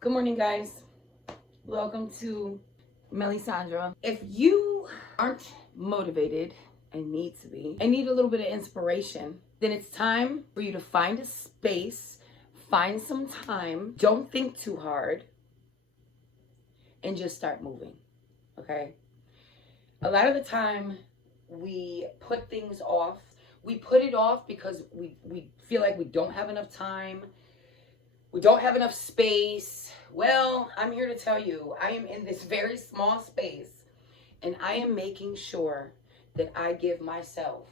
Good morning, guys. Welcome to Melisandra. If you aren't motivated and need to be, and need a little bit of inspiration, then it's time for you to find a space, find some time, don't think too hard, and just start moving, okay? A lot of the time, we put things off. We put it off because we feel like we don't have enough time. We don't have enough space. Well, I'm here to tell you, I am in this very small space and I am making sure that I give myself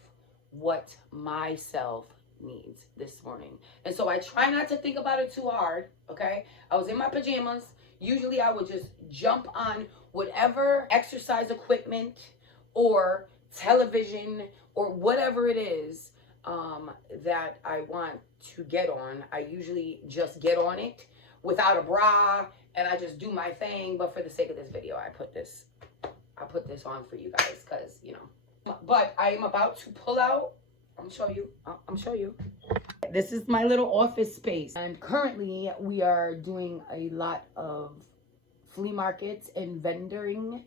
what myself needs this morning. And so I try not to think about it too hard, okay? I was in my pajamas. Usually I would just jump on whatever exercise equipment or television or whatever it is that I want to get on. I usually just get on it without a bra and I just do my thing. But for the sake of this video, I put this on for you guys because, you know. But I am about to pull out. I'm show you. This is my little office space. And currently we are doing a lot of flea markets and vendoring.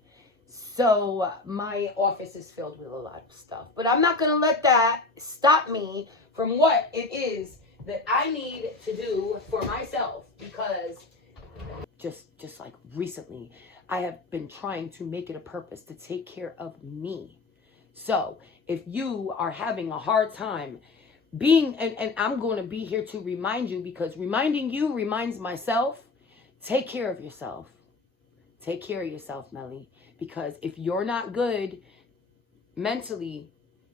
So my office is filled with a lot of stuff, but I'm not going to let that stop me from what it is that I need to do for myself, because just like recently, I have been trying to make it a purpose to take care of me. So if you are having a hard time being, and I'm going to be here to remind you, because reminding you reminds myself, take care of yourself. Take care of yourself, Melly. Because if you're not good mentally,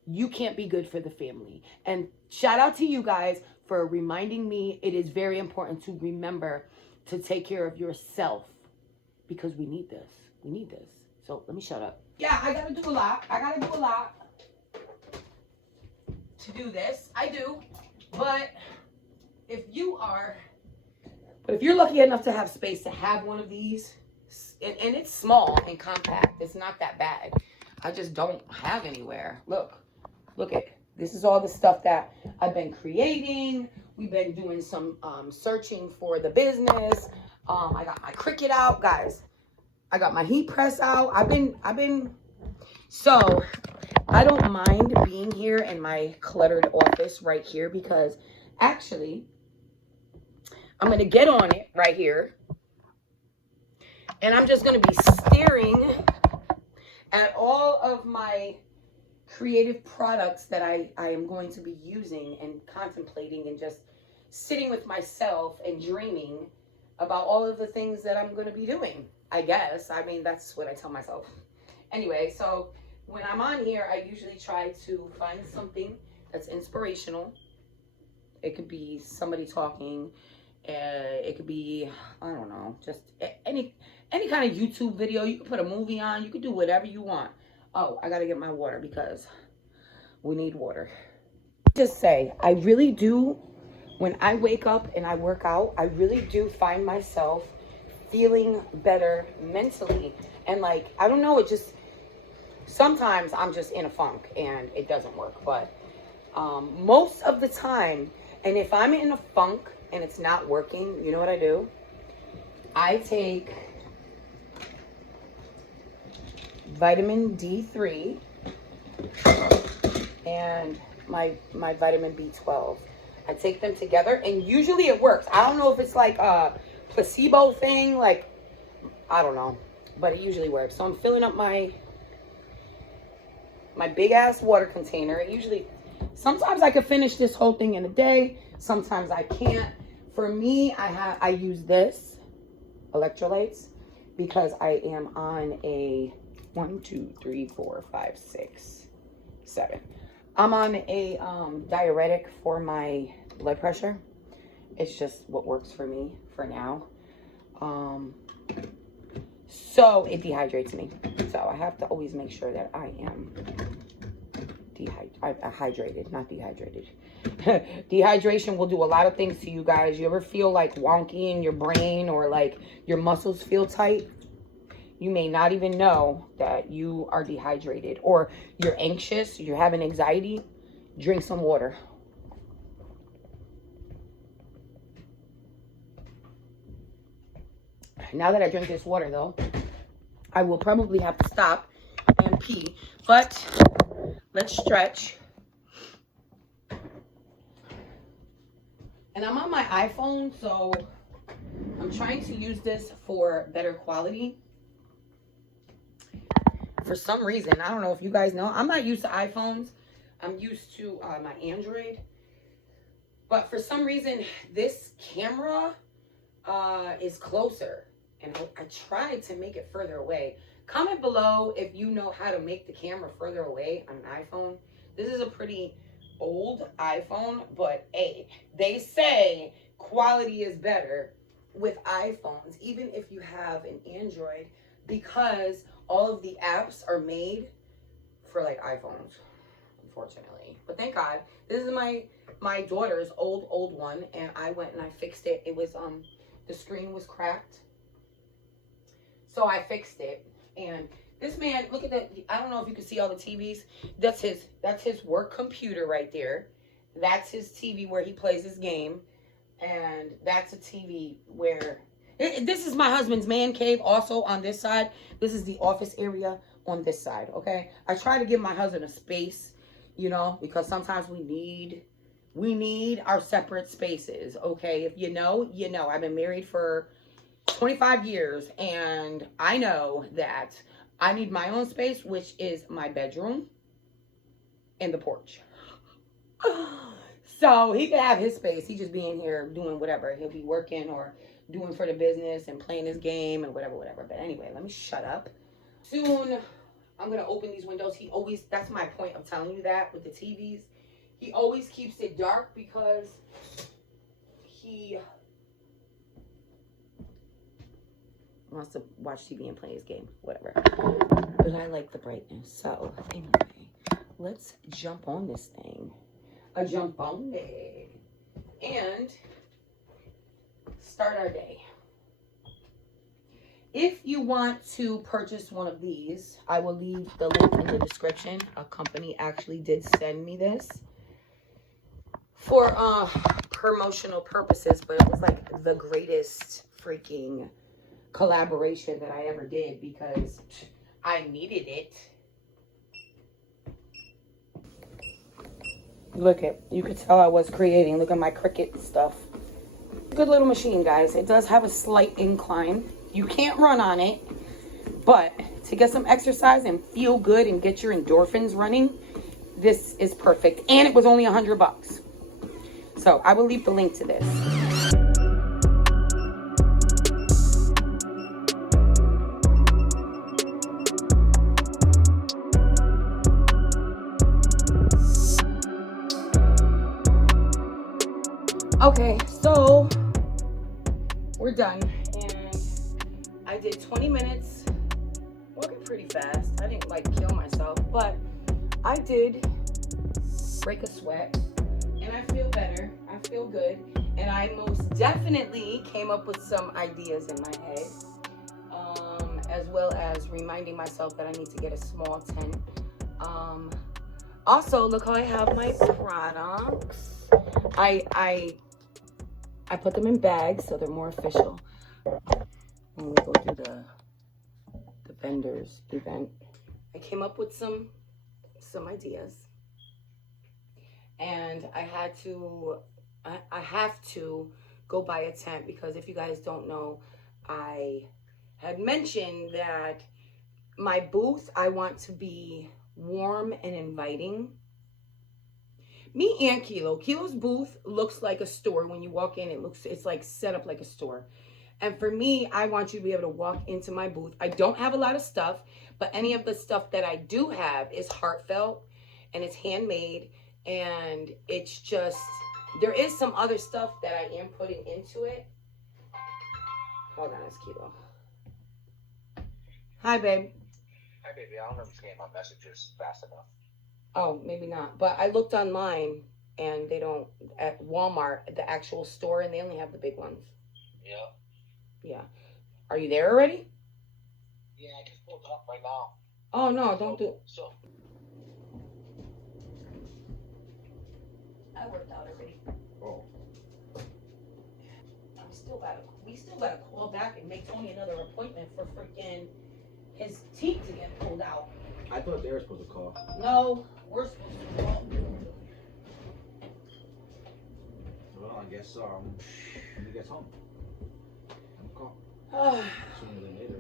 you can't be good for the family. And shout out to you guys for reminding me. It is very important to remember to take care of yourself, because we need this. We need this. So let me shut up. Yeah, I gotta do a lot. To do this. I do. But if you're lucky enough to have space to have one of these, and it's small and compact, it's not that bad. I just don't have anywhere. Look at this. Is all the stuff that I've been creating. We've been doing some searching for the business. I got my Cricut out, guys. I got my heat press out. I've been so I don't mind being here in my cluttered office right here, because actually I'm gonna get on it right here. And I'm just going to be staring at all of my creative products that I am going to be using and contemplating, and just sitting with myself and dreaming about all of the things that I'm going to be doing, I guess. I mean, that's what I tell myself. Anyway, so when I'm on here, I usually try to find something that's inspirational. It could be somebody talking. It could be, I don't know, just any kind of YouTube video. You can put a movie on. You can do whatever you want. Oh, I got to get my water because we need water. Just say, I really do, when I wake up and I work out, I really do find myself feeling better mentally. And like, I don't know, it just, sometimes I'm just in a funk and it doesn't work. But most of the time, and if I'm in a funk and it's not working, you know what I do? I take vitamin D3 and my vitamin B12. I take them together and usually it works. I don't know if it's like a placebo thing, like, I don't know, but it usually works. So I'm filling up my big ass water container. It usually, sometimes I could finish this whole thing in a day. Sometimes I can't. For me, I use this electrolytes because I am on a 1, 2, 3, 4, 5, 6, 7. I'm on a diuretic for my blood pressure. It's just what works for me for now. So it dehydrates me. So I have to always make sure that I am hydrated, not dehydrated. Dehydration will do a lot of things to you guys. You ever feel like wonky in your brain, or like your muscles feel tight? You may not even know that you are dehydrated, or you're anxious, you're having anxiety. Drink some water. Now that I drink this water, though, I will probably have to stop and pee. But let's stretch. And I'm on my iPhone, so I'm trying to use this for better quality. For some reason, I don't know if you guys know, I'm not used to iPhones. I'm used to my Android. But for some reason, this camera is closer. And I tried to make it further away. Comment below if you know how to make the camera further away on an iPhone. This is a pretty old iPhone, but hey, they say quality is better with iPhones, even if you have an Android, because all of the apps are made for like iPhones, unfortunately. But thank God, this is my daughter's old one, and I went and I fixed it. It was the screen was cracked, so I fixed it. And this man, look at that. I don't know if you can see all the TVs. That's his work computer right there. That's his TV where he plays his game. And that's a TV where... This is my husband's man cave also on this side. This is the office area on this side, okay? I try to give my husband a space, you know, because sometimes we need our separate spaces, okay? If you know, you know. I've been married for 25 years, and I know that I need my own space, which is my bedroom and the porch. So he can have his space. He just be in here doing whatever. He'll be working or doing for the business and playing his game and whatever. But anyway, let me shut up. Soon, I'm going to open these windows. He always, that's my point of telling you that with the TVs. He always keeps it dark because he wants to watch TV and play his game, whatever. But I like the brightness. So anyway, let's jump on this thing. A jump on day. And start our day. If you want to purchase one of these, I will leave the link in the description. A company actually did send me this for promotional purposes, but it was like the greatest freaking collaboration that I ever did because I needed it. Look at, you could tell I was creating. Look at my Cricut stuff. Good little machine, guys. It does have a slight incline. You can't run on it, but to get some exercise and feel good and get your endorphins running, this is perfect. And it was only $100. So I will leave the link to this. Okay, so we're done, and I did 20 minutes, walking pretty fast. I didn't like kill myself, but I did break a sweat, and I feel better. I feel good, and I most definitely came up with some ideas in my head, as well as reminding myself that I need to get a small tent. Also, look how I have my products. I put them in bags so they're more official. When we go through the vendors event, I came up with some ideas, and I have to go buy a tent because if you guys don't know, I had mentioned that my booth, I want to be warm and inviting. Me and Kilo's booth looks like a store. When you walk in, it's like set up like a store. And for me, I want you to be able to walk into my booth. I don't have a lot of stuff, but any of the stuff that I do have is heartfelt and it's handmade, and it's just, there is some other stuff that I am putting into it. Hold on, it's Kilo. Hi, babe. Hi, baby. I don't know if it's getting my messages fast enough. Oh, maybe not. But I looked online, and they don't, at Walmart, the actual store, and they only have the big ones. Yeah. Yeah. Are you there already? Yeah, I just pulled up right now. Oh, no, don't do... So. I worked out already. Oh. We still gotta call back and make Tony another appointment for freaking his teeth to get pulled out. I thought they were supposed to call. No, we're supposed to call. Well, I guess when he gets home, I'll call. Sooner than later,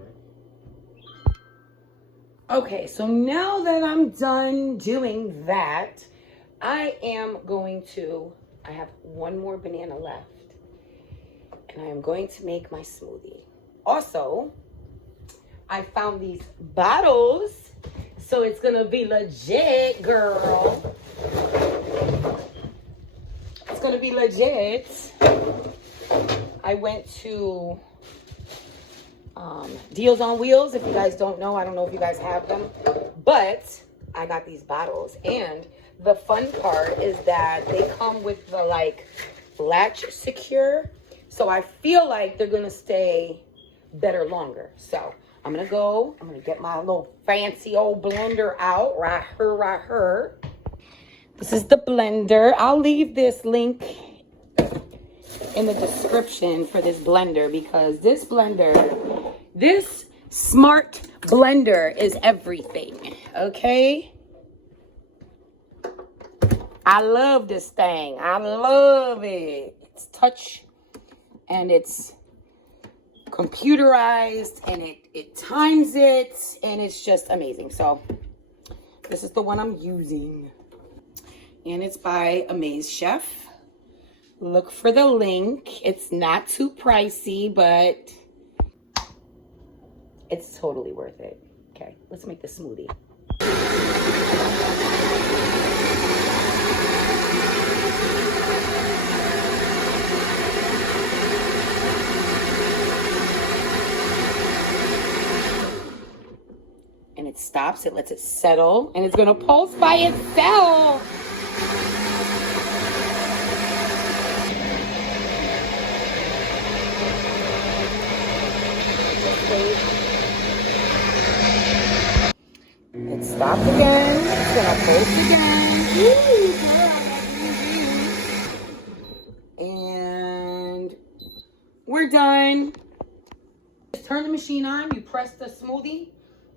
right? Okay, so now that I'm done doing that, I have one more banana left. And I am going to make my smoothie. Also, I found these bottles. So it's gonna be legit, girl. It's gonna be legit. I went to Deals on Wheels. If you guys don't know, I don't know if you guys have them, but I got these bottles. And the fun part is that they come with the like latch secure. So I feel like they're gonna stay better longer. So I'm gonna get my little fancy old blender out, right here. This is the blender. I'll leave this link in the description for this blender because this smart blender is everything, okay? I love this thing. I love it. It's touch and it's computerized and it times it and it's just amazing. So this is the one I'm using and it's by Amaze Chef. Look for the link. It's not too pricey, but it's totally worth it. Okay, let's make the smoothie. And it stops, it lets it settle, and it's gonna pulse by itself. It stopped again, it's gonna pulse again. And we're done. Just turn the machine on, you press the smoothie,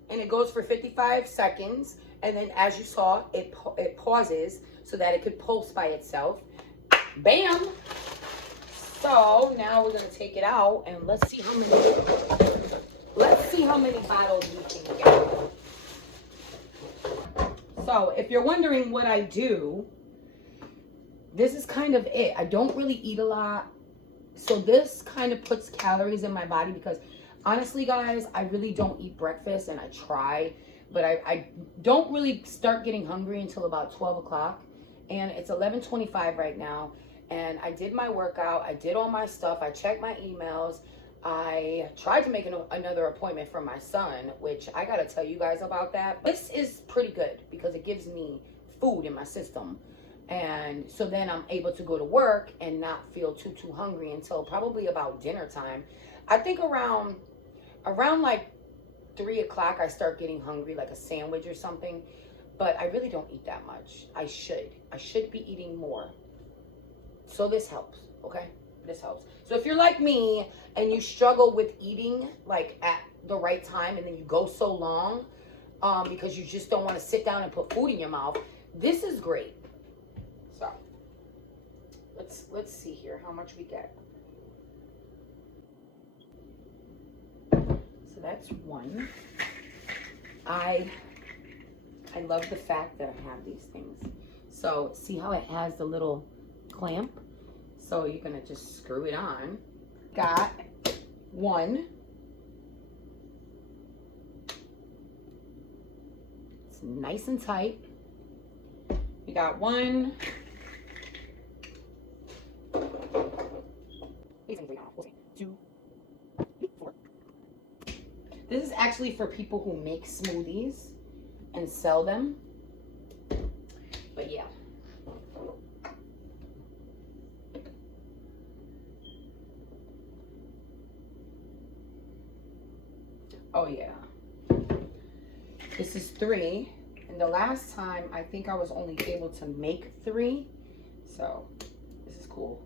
and it goes for 55 seconds. And then as you saw, it pauses so that it could pulse by itself. Bam! So now we're gonna take it out and let's see how many bottles we can get. So if you're wondering what I do, this is kind of it. I don't really eat a lot. So this kind of puts calories in my body because honestly, guys, I really don't eat breakfast and I try, but I don't really start getting hungry until about 12 o'clock. And it's 11:25 right now. And I did my workout. I did all my stuff. I checked my emails. I tried to make another appointment for my son, which I got to tell you guys about that. This is pretty good because it gives me food in my system. And so then I'm able to go to work and not feel too hungry until probably about dinner time. I think around like 3 o'clock, I start getting hungry, like a sandwich or something. But I really don't eat that much. I should be eating more. So this helps, okay? This helps. So if you're like me and you struggle with eating like at the right time and then you go so long because you just don't want to sit down and put food in your mouth, this is great. So let's see here how much we get. So that's one. I love the fact that I have these things. So see how it has the little clamp? So you're gonna just screw it on. Got one. It's nice and tight. We got one. Two, 4. This is actually for people who make smoothies and sell them. But yeah. Oh yeah. This is 3. And the last time, I think I was only able to make 3. So this is cool.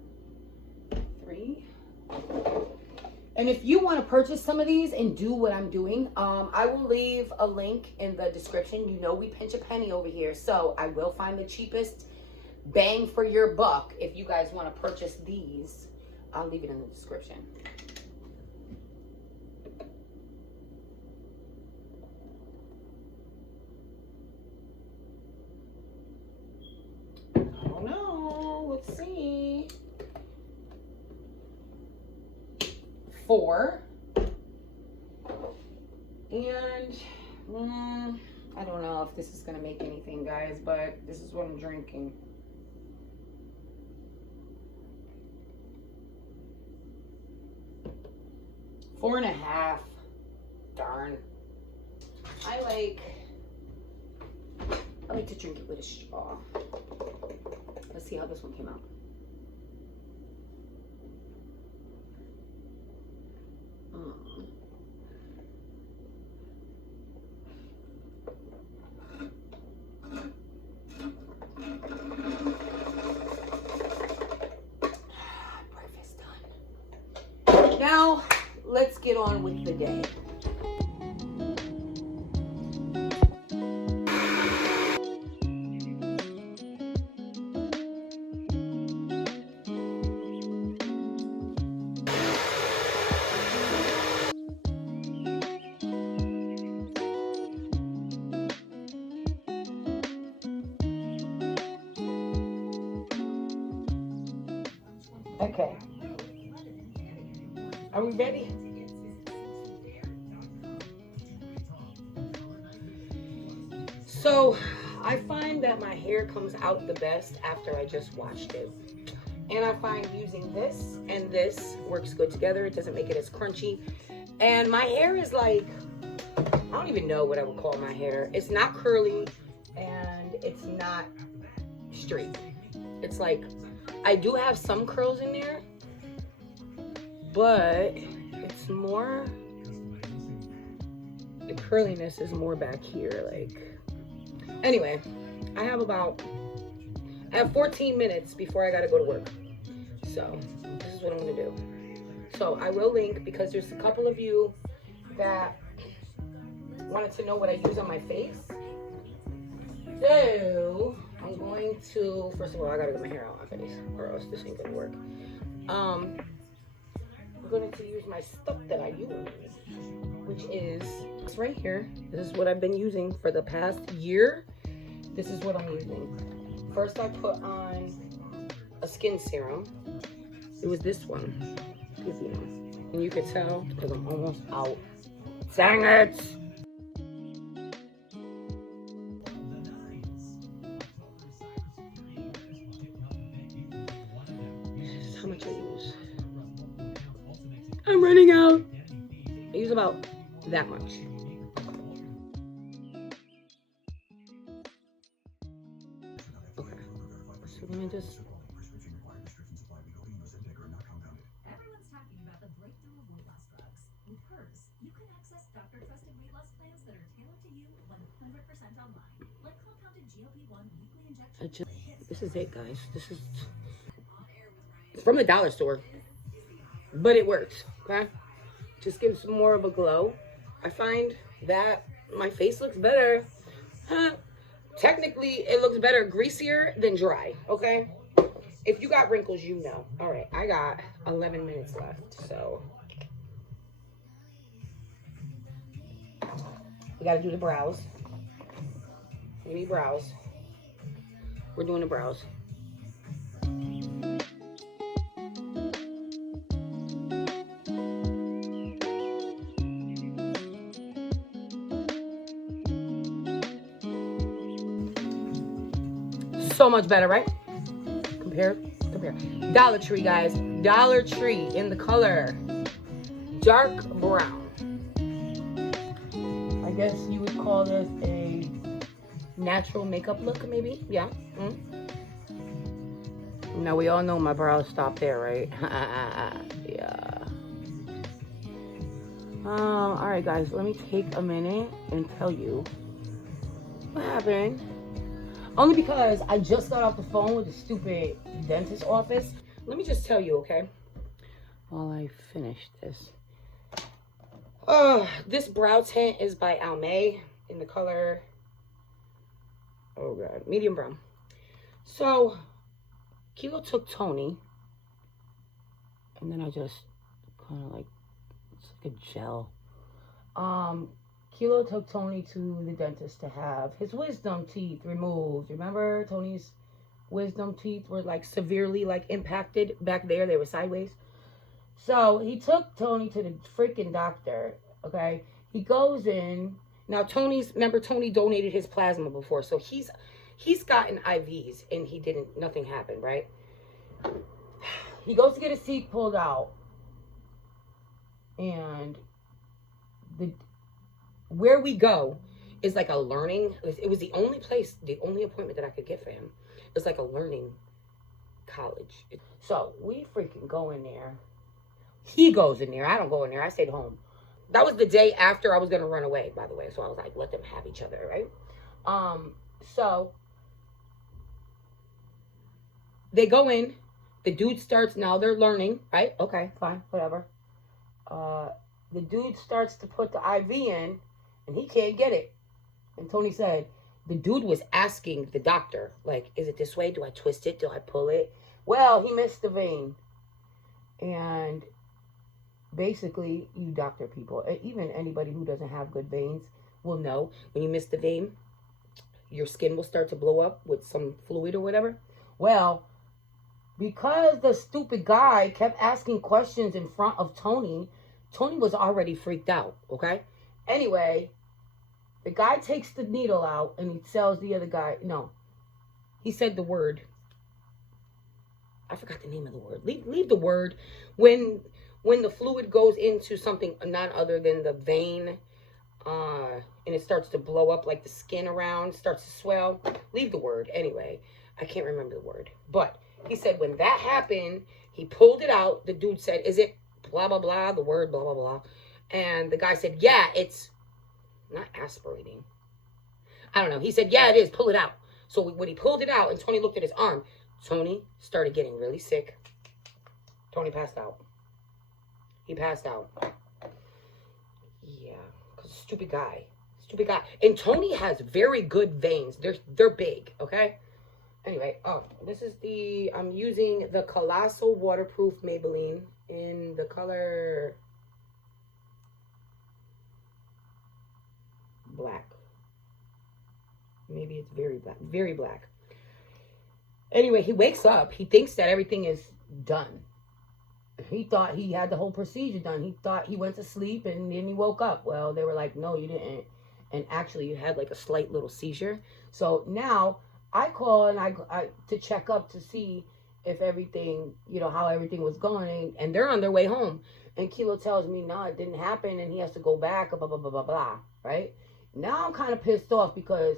3. And if you want to purchase some of these and do what I'm doing, I will leave a link in the description. You know we pinch a penny over here, so I will find the cheapest bang for your buck. If you guys want to purchase these, I'll leave it in the description. I don't know. Let's see. 4. And I don't know if this is gonna make anything, guys, but this is what I'm drinking. Four and a half. Darn. I like to drink it with a straw. Let's see how this one came out. Breakfast done. Now, let's get on with the day. Okay. Are we ready? So, I find that my hair comes out the best after I just washed it. And I find using this and this works good together. It doesn't make it as crunchy. And my hair is like, I don't even know what I would call my hair. It's not curly and it's not straight. It's like, I do have some curls in there, but it's more, the curliness is more back here. Like, anyway, I have 14 minutes before I gotta go to work. So this is what I'm gonna do. So I will link, because there's a couple of you that wanted to know what I use on my face. So I'm going to, first of all, I gotta get my hair out of my face or else this ain't gonna work. I'm going to use my stuff that I use, which is this right here. This is what I've been using for the past year. This is what I'm using. First I put on a skin serum. It was this one. And you could tell because I'm almost out. Dang it! How much I use? I'm running out. I use about that much. Okay. So let me just. Everyone's talking about the breakthrough of weight loss drugs. With hers, you can access doctor-trusted weight loss plans that are tailored to you 100% online. Like compounded GLP-1 weekly injections. This is it, guys. This is. It's from the dollar store, but it works, okay? Just gives more of a glow. I find that my face looks better. Technically, it looks better greasier than dry, okay? If you got wrinkles, you know. All right, I got 11 minutes left, so. We gotta do the brows. We need brows. We're doing the brows. So much better, right? Compare. Dollar Tree, guys. Dollar Tree in the color dark brown. I guess you would call this a natural makeup look, maybe. Yeah. Now we all know my brows stop there, right? Yeah. All right, guys. Let me take a minute and tell you what happened. Only because I just got off the phone with the stupid dentist office. Let me just tell you, okay? While I finish this. This brow tint is by Almay in the color, oh god, medium brown. So Kilo took Tony, and then I just kind of like, it's like a gel. Kilo took Tony to the dentist to have his wisdom teeth removed. Remember, Tony's wisdom teeth were like severely like impacted back there. They were sideways. So he took Tony to the freaking doctor. Okay, he goes in. Now remember Tony donated his plasma before, so he's gotten IVs and nothing happened, right? He goes to get his teeth pulled out, and where we go is like a learning. It was the only appointment that I could get for him. It was like a learning college. So we freaking go in there. He goes in there. I don't go in there. I stayed home. That was the day after I was gonna run away, by the way. So I was like, let them have each other, right? So they go in. The dude starts, now they're learning, right? Okay, fine, whatever. The dude starts to put the IV in, and he can't get it. And Tony said, the dude was asking the doctor, like, is it this way? Do I twist it? Do I pull it? Well, he missed the vein. And basically, you doctor people, even anybody who doesn't have good veins will know when you miss the vein, your skin will start to blow up with some fluid or whatever. Well, because the stupid guy kept asking questions in front of Tony, Tony was already freaked out, okay? Anyway, the guy takes the needle out and he tells the other guy, no, he said the word. I forgot the name of the word. Leave the word. When the fluid goes into something none other than the vein, and it starts to blow up, like the skin around starts to swell, leave the word. Anyway, I can't remember the word. But he said when that happened, he pulled it out. The dude said, is it blah, blah, blah, the word blah, blah, blah. And the guy said, yeah, it's not aspirating. I don't know. He said, yeah, it is. Pull it out. So when he pulled it out and Tony looked at his arm, Tony started getting really sick. Tony passed out. He passed out. Yeah, because stupid guy. Stupid guy. And Tony has very good veins. They're big, okay? Anyway, this is I'm using the Colossal Waterproof Maybelline in the color black. Maybe it's very black. Very black. Anyway, he wakes up. He thinks that everything is done. He thought he had the whole procedure done. He thought he went to sleep and then he woke up. Well, they were like, no, you didn't. And actually, you had like a slight little seizure. So now I call and I to check up to see if everything, how everything was going. And they're on their way home. And Kilo tells me, no, it didn't happen. And he has to go back, blah, blah, blah, blah, blah. Right? Now I'm kind of pissed off because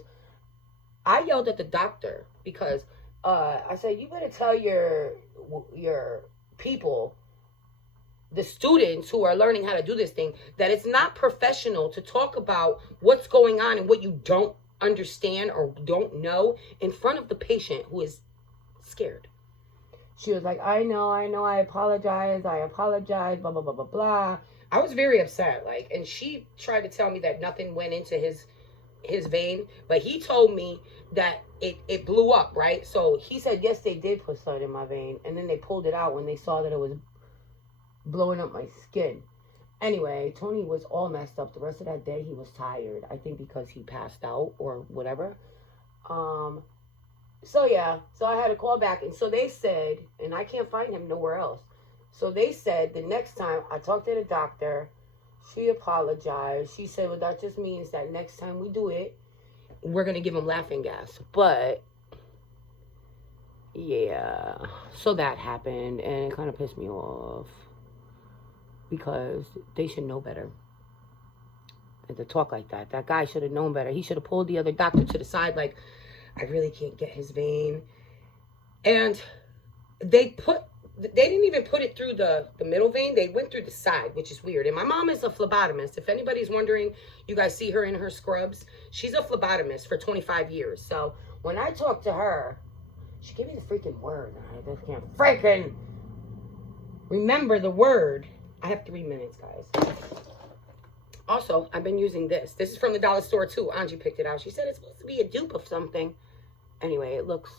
I yelled at the doctor because I said, you better tell your people, the students who are learning how to do this thing, that it's not professional to talk about what's going on and what you don't understand or don't know in front of the patient who is scared. She was like, I know, I apologize, blah, blah, blah, blah, blah. I was very upset, and she tried to tell me that nothing went into his vein, but he told me that it blew up, right? So he said, yes, they did put something in my vein, and then they pulled it out when they saw that it was blowing up my skin. Anyway, Tony was all messed up. The rest of that day, he was tired. I think because he passed out or whatever. So yeah, so I had to call back. And so they said, and I can't find him nowhere else. So they said the next time I talked to the doctor, she apologized. She said, well, that just means that next time we do it, we're going to give him laughing gas. But yeah, so that happened and it kind of pissed me off. Because they should know better than to talk like that. That guy should have known better. He should have pulled the other doctor to the side like, I really can't get his vein. And they didn't even put it through the middle vein. They went through the side, which is weird. And my mom is a phlebotomist. If anybody's wondering, you guys see her in her scrubs. She's a phlebotomist for 25 years. So when I talked to her, she gave me the freaking word. I just can't freaking remember the word. I have 3 minutes, guys. Also, I've been using this. This is from the dollar store too. Angie picked it out. She said it's supposed to be a dupe of something. Anyway, it looks,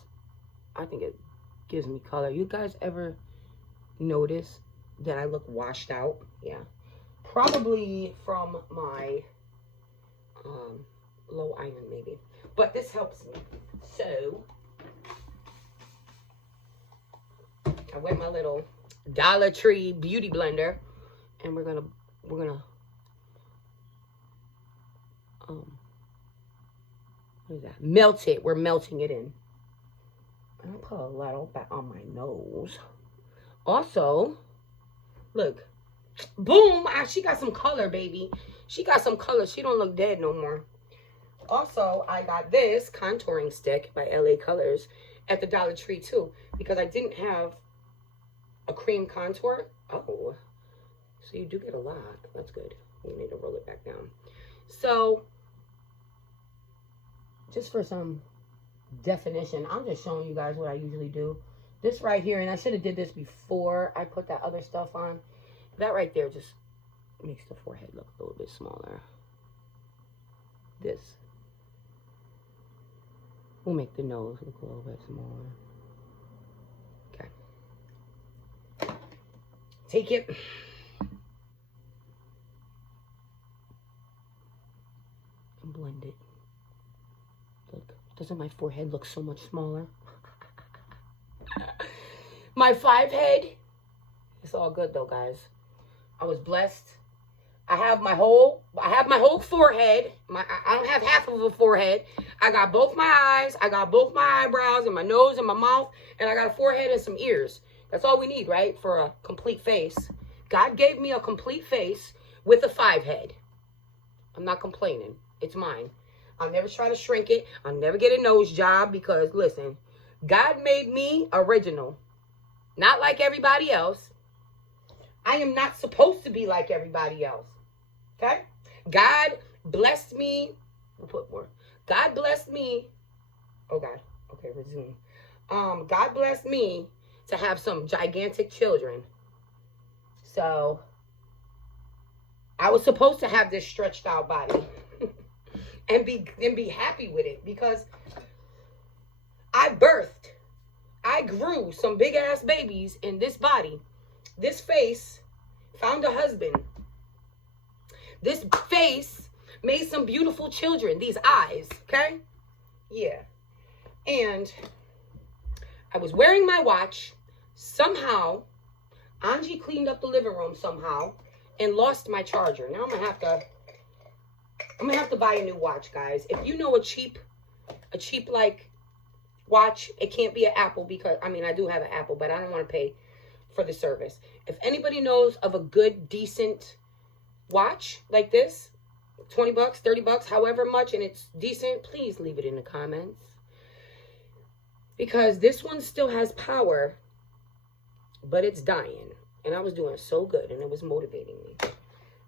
I think it gives me color. You guys ever notice that I look washed out? Yeah. Probably from my low iron maybe. But this helps me. So, I wet my little Dollar Tree beauty blender. And we're gonna what is that? Melt it. We're melting it in. And I put a little back on my nose. Also, look. Boom! She got some color, baby. She got some color. She don't look dead no more. Also, I got this contouring stick by LA Colors at the Dollar Tree too. Because I didn't have a cream contour. Oh. So you do get a lot. That's good. You need to roll it back down. So, just for some definition, I'm just showing you guys what I usually do. This right here, and I should have did this before I put that other stuff on. That right there just makes the forehead look a little bit smaller. This will make the nose look a little bit smaller. Okay. Take it. And blend it. Look, doesn't my forehead look so much smaller? My 5 head. It's all good though, guys. I was blessed. I have my whole forehead. I don't have half of a forehead. I got both my eyes. I got both my eyebrows and my nose and my mouth. And I got a forehead and some ears. That's all we need, right? For a complete face. God gave me a complete face with a 5 head. I'm not complaining. It's mine. I'll never try to shrink it. I'll never get a nose job because, listen, God made me original. Not like everybody else. I am not supposed to be like everybody else. Okay? God blessed me. We'll put more. God blessed me. Oh, God. Okay, resume. God blessed me to have some gigantic children. So, I was supposed to have this stretched out body. and be happy with it. Because I grew some big ass babies in this body. This face found a husband. This face made some beautiful children. These eyes, okay? Yeah. And I was wearing my watch. Somehow, Angie cleaned up the living room somehow and lost my charger. Now I'm gonna have to buy a new watch, guys. If you know a cheap like watch, it can't be an Apple because I do have an Apple, but I don't want to pay for the service. If anybody knows of a good, decent watch like this, 20 bucks, 30 bucks, however much, and it's decent, please leave it in the comments. Because this one still has power, but it's dying. And I was doing so good, and it was motivating me.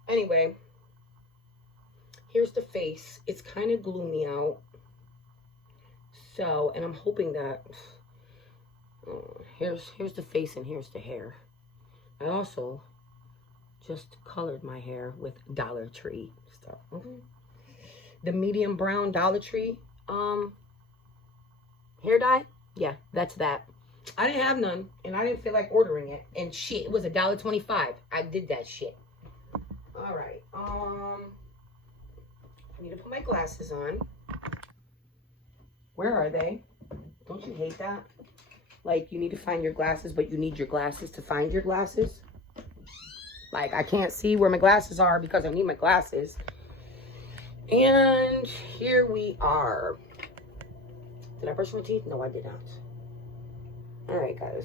Anyway, here's the face. It's kind of gloomy out. So, and I'm hoping that here's the face and here's the hair. I also just colored my hair with Dollar Tree stuff. The medium brown Dollar Tree hair dye. Yeah, that's that. I didn't have none, and I didn't feel like ordering it. And shit, it was $1.25. I did that shit. All right. I need to put my glasses on. Where are they? Don't you hate that? Like, you need to find your glasses, but you need your glasses to find your glasses. Like, I can't see where my glasses are because I need my glasses. And here we are. Did I brush my teeth? No, I did not. All right, guys.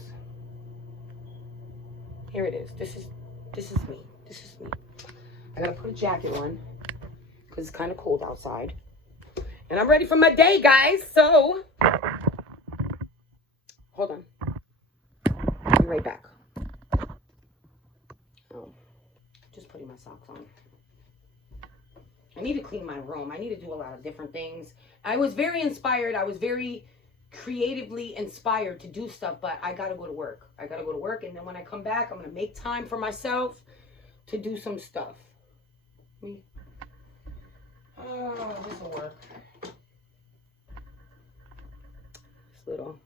Here it is. This is me. This is me. I gotta put a jacket on because it's kind of cold outside. And I'm ready for my day, guys. So, hold on. I'll be right back. Oh, just putting my socks on. I need to clean my room. I need to do a lot of different things. I was very inspired. I was very creatively inspired to do stuff, but I got to go to work. I got to go to work. And then when I come back, I'm going to make time for myself to do some stuff. Let me Oh, this will work. This little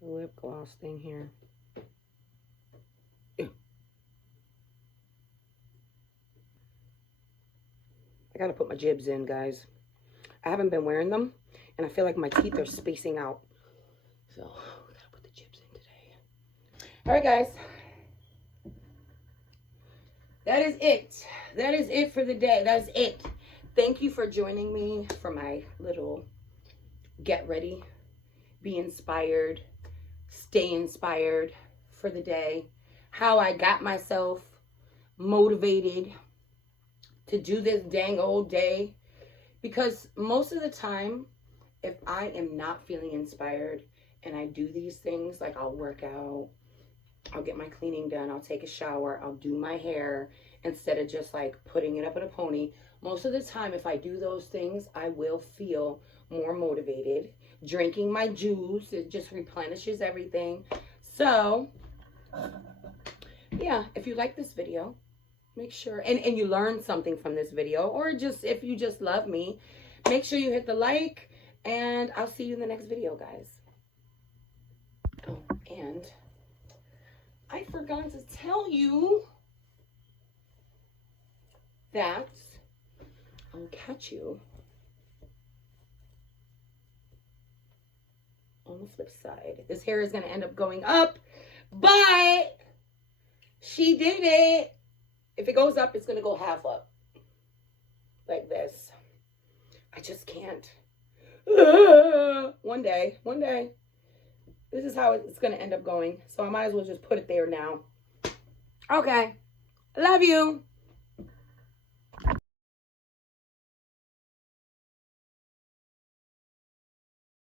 lip gloss thing here. Ew. I gotta put my jibs in, guys. I haven't been wearing them, and I feel like my teeth are spacing out. So, we gotta put the jibs in today. All right, guys. That is it. That is it for the day. That's it. Thank you for joining me for my little get ready, be inspired, stay inspired for the day. How I got myself motivated to do this dang old day. Because most of the time, if I am not feeling inspired and I do these things, like I'll work out, I'll get my cleaning done, I'll take a shower, I'll do my hair instead of just like putting it up in a pony. Most of the time, if I do those things, I will feel more motivated. Drinking my juice, it just replenishes everything. So, yeah, if you like this video, make sure, and you learn something from this video, or just if you just love me, make sure you hit the like, and I'll see you in the next video, guys. Oh, and I forgot to tell you that I'll catch you on the flip side. This hair is going to end up going up, but she did it. If it goes up, it's going to go half up. Like this. I just can't. One day. This is how it's going to end up going. So I might as well just put it there now. Okay. I love you.